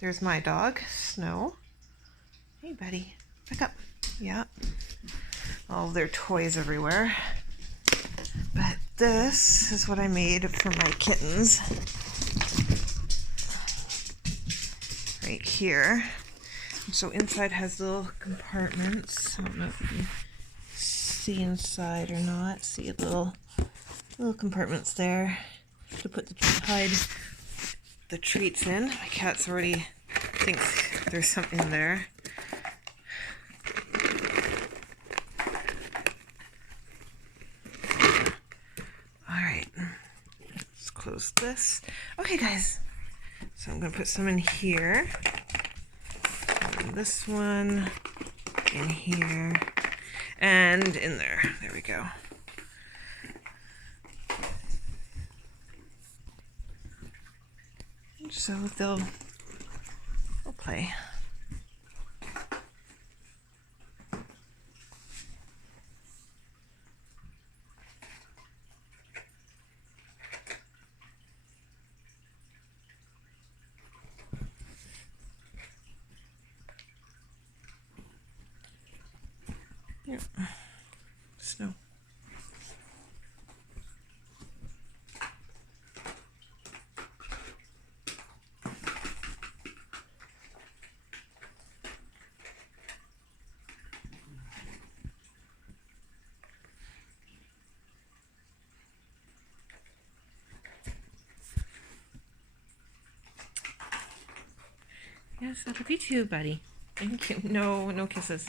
There's my dog, Snow. Hey, buddy. Pick up. Yeah. All their toys everywhere. But this is what I made for my kittens. Right here. So inside has little compartments. I don't know if you can see inside or not. See little compartments there to hide the treats in. My cat's already thinks there's something in there. Alright, let's close this. Okay guys, so I'm going to put some in here. And this one in here and in there. There we go. So they'll play. Yep. Snow. Yes, I love you too, buddy. Thank you. No kisses.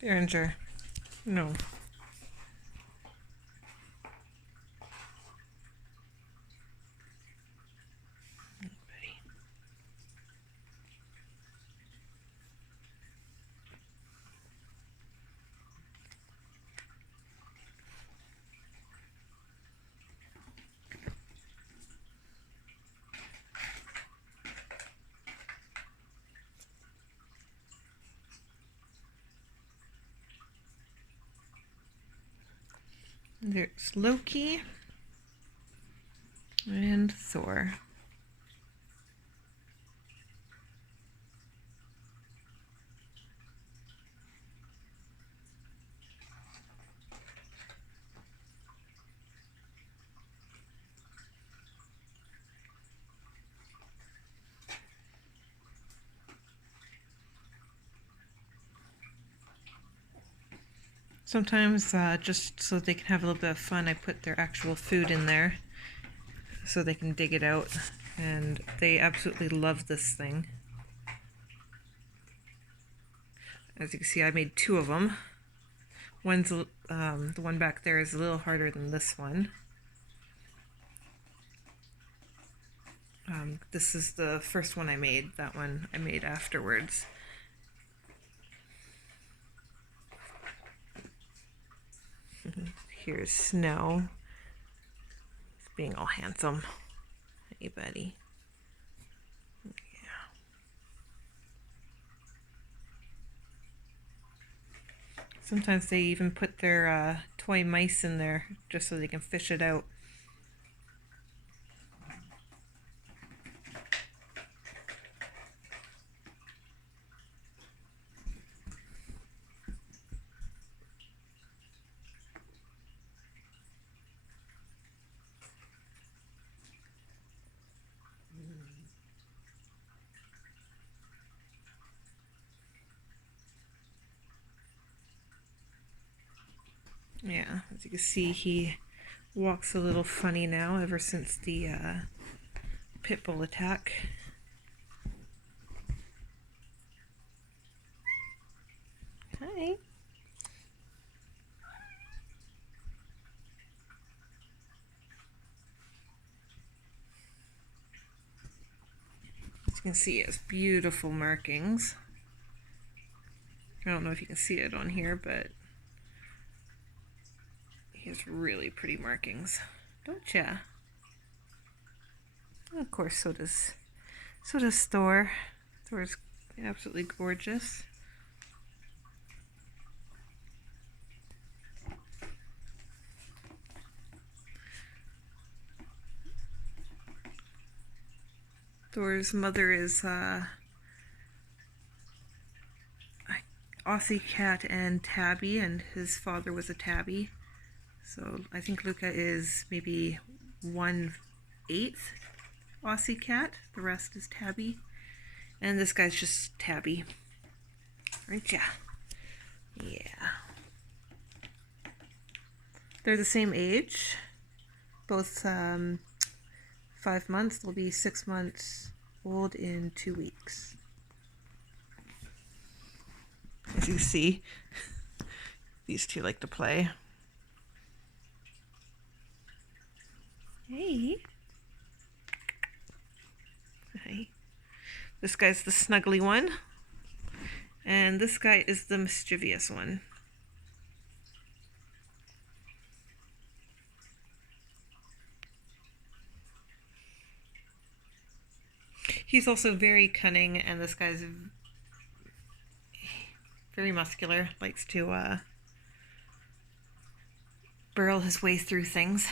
Derringer. No. There's Loki and Thor. Sometimes, just so they can have a little bit of fun, I put their actual food in there so they can dig it out, and they absolutely love this thing. As you can see, I made 2 of them. One's the one back there is a little harder than this one. This is the first one I made. That one I made afterwards. Here's Snow. He's being all handsome. Hey, buddy. Yeah. Sometimes they even put their toy mice in there just so they can fish it out. Yeah, as you can see, he walks a little funny now ever since the pit bull attack. Hi. As you can see, it has beautiful markings. I don't know if you can see it on here, but he has really pretty markings, don't ya? And of course, so does Thor. Thor's absolutely gorgeous. Thor's mother is Aussie cat and tabby, and his father was a tabby. So I think Luca is maybe 1/8 Aussie cat. The rest is tabby. And this guy's just tabby. Aren't ya? Yeah. They're the same age. Both 5 months. They'll be 6 months old in 2 weeks. As you see, these two like to play. Hey. Hi. This guy's the snuggly one. And this guy is the mischievous one. He's also very cunning, and this guy's very muscular, likes to burrow his way through things.